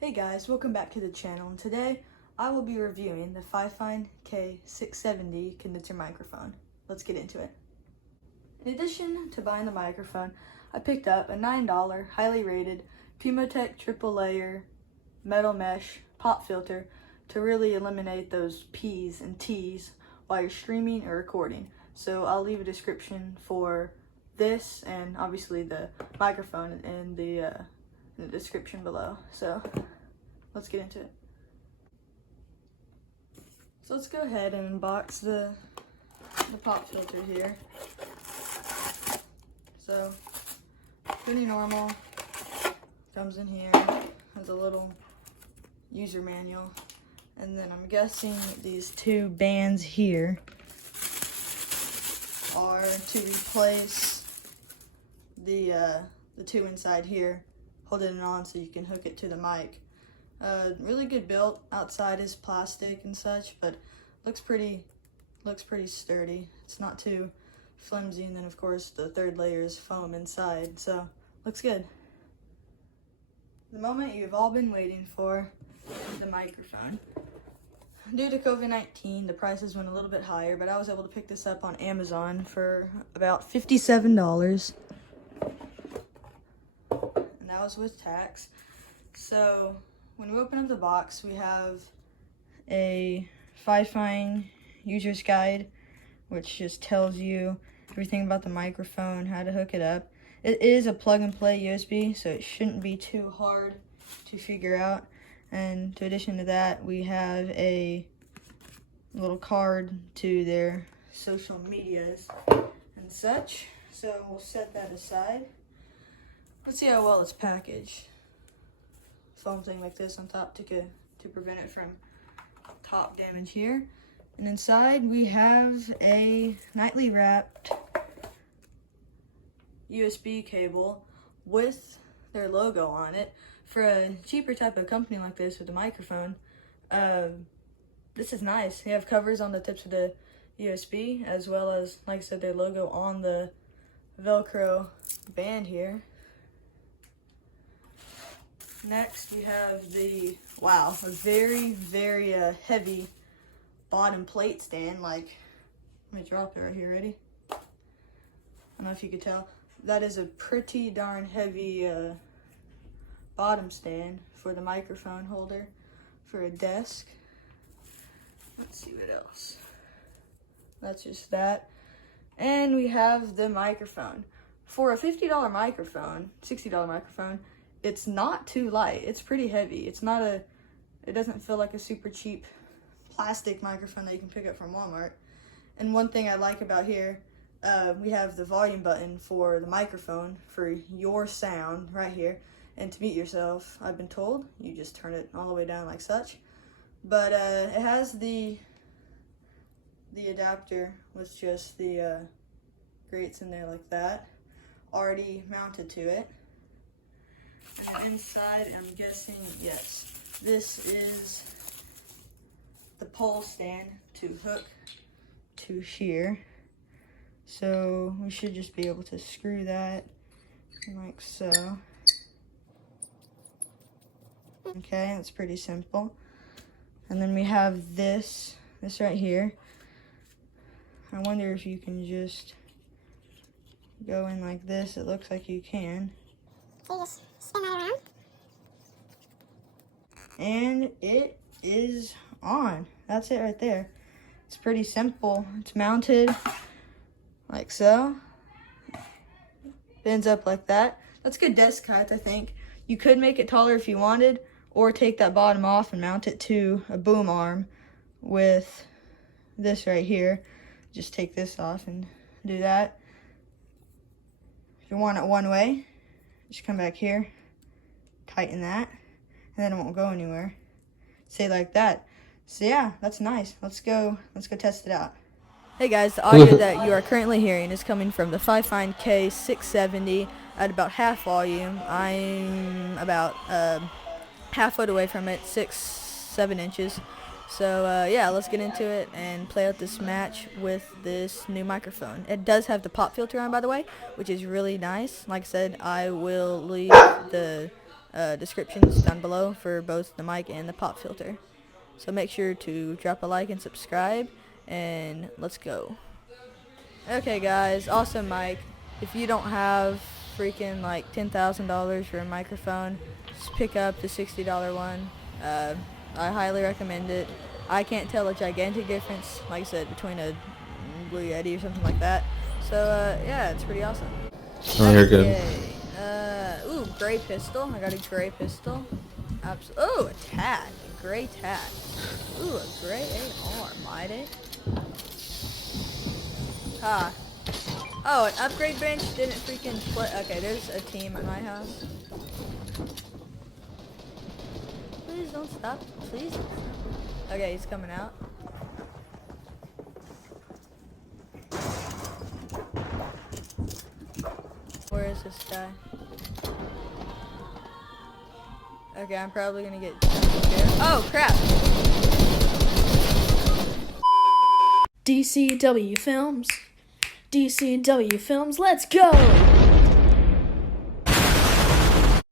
Hey guys, welcome back to the channel, and today I will be reviewing the Fifine K670 condenser microphone. Let's get into it. In addition to buying the microphone, I picked up a $9 highly rated Pumotech triple layer metal mesh pop filter to really eliminate those P's and T's while you're streaming or recording. So I'll leave a description for this and obviously the microphone in the description below. So let's get into it. So let's go ahead and unbox the pop filter here. So pretty normal, comes in here, has a little user manual, and then I'm guessing these two bands here are to replace the two inside here, holding it on so you can hook it to the mic. Really good built. Outside is plastic and such, but looks pretty sturdy. It's not too flimsy, and then of course the third layer is foam inside, so looks good. The moment you've all been waiting for is the microphone. Due to COVID-19, the prices went a little bit higher, but I was able to pick this up on Amazon for about $57. And that was with tax. So when we open up the box, we have a Fifine user's guide, which just tells you everything about the microphone, how to hook it up. It is a plug and play USB, so it shouldn't be too hard to figure out. And in addition to that, we have a little card to their social medias and such. So we'll set that aside. Let's see how well it's packaged. Foam thing like this on top to prevent it from top damage here. And inside we have a nightly wrapped USB cable with their logo on it. For a cheaper type of company like this with a microphone, this is nice. They have covers on the tips of the USB, as well as, like I said, their logo on the Velcro band here. Next, we have a very heavy bottom plate stand. Like, let me drop it right here, ready? I don't know if you could tell. That is a pretty darn heavy bottom stand for the microphone holder for a desk. Let's see what else. That's just that. And we have the microphone. For a $50 microphone, $60 microphone, it's not too light. It's pretty heavy. It doesn't feel like a super cheap plastic microphone that you can pick up from Walmart. And one thing I like about here, we have the volume button for the microphone for your sound right here. And to mute yourself, I've been told, you just turn it all the way down like such. But it has the adapter with just the grates in there like that, already mounted to it. And then inside, I'm guessing, yes, this is the pole stand to hook to here. So we should just be able to screw that like so. Okay, that's pretty simple. And then we have this right here. I wonder if you can just go in like this. It looks like you can. So you just spin that around. And it is on. That's it right there. It's pretty simple. It's mounted like so. Bends up like that. That's good desk height, I think. You could make it taller if you wanted, or take that bottom off and mount it to a boom arm with this right here. Just take this off and do that. If you want it one way, just come back here, tighten that, and then it won't go anywhere. Say like that. So yeah, that's nice. Let's go test it out. Hey guys, the audio that you are currently hearing is coming from the Fifine K670 at about half volume. I'm about half foot away from it, 6-7 inches. So yeah, let's get into it and play out this match with this new microphone. It does have the pop filter on, by the way, which is really nice. Like I said, I will leave the descriptions down below for both the mic and the pop filter. So make sure to drop a like and subscribe, and let's go. Okay guys, awesome mic. If you don't have freaking like $10,000 for a microphone, just pick up the $60 one. I highly recommend it. I can't tell a gigantic difference, like I said, between a Blue Yeti or something like that. So yeah, it's pretty awesome. Oh, you're good. Ooh, gray pistol. I got a gray pistol. Oh, a tat. A gray tat. Ooh, a gray AR. Might it? Ah. Oh, an upgrade bench didn't freaking play. Okay, there's a team at my house. Please don't stop. Please don't stop. Okay, he's coming out. Where is this guy? Okay, I'm probably gonna get scared. Oh, crap! DCW Films. DCW Films, let's go!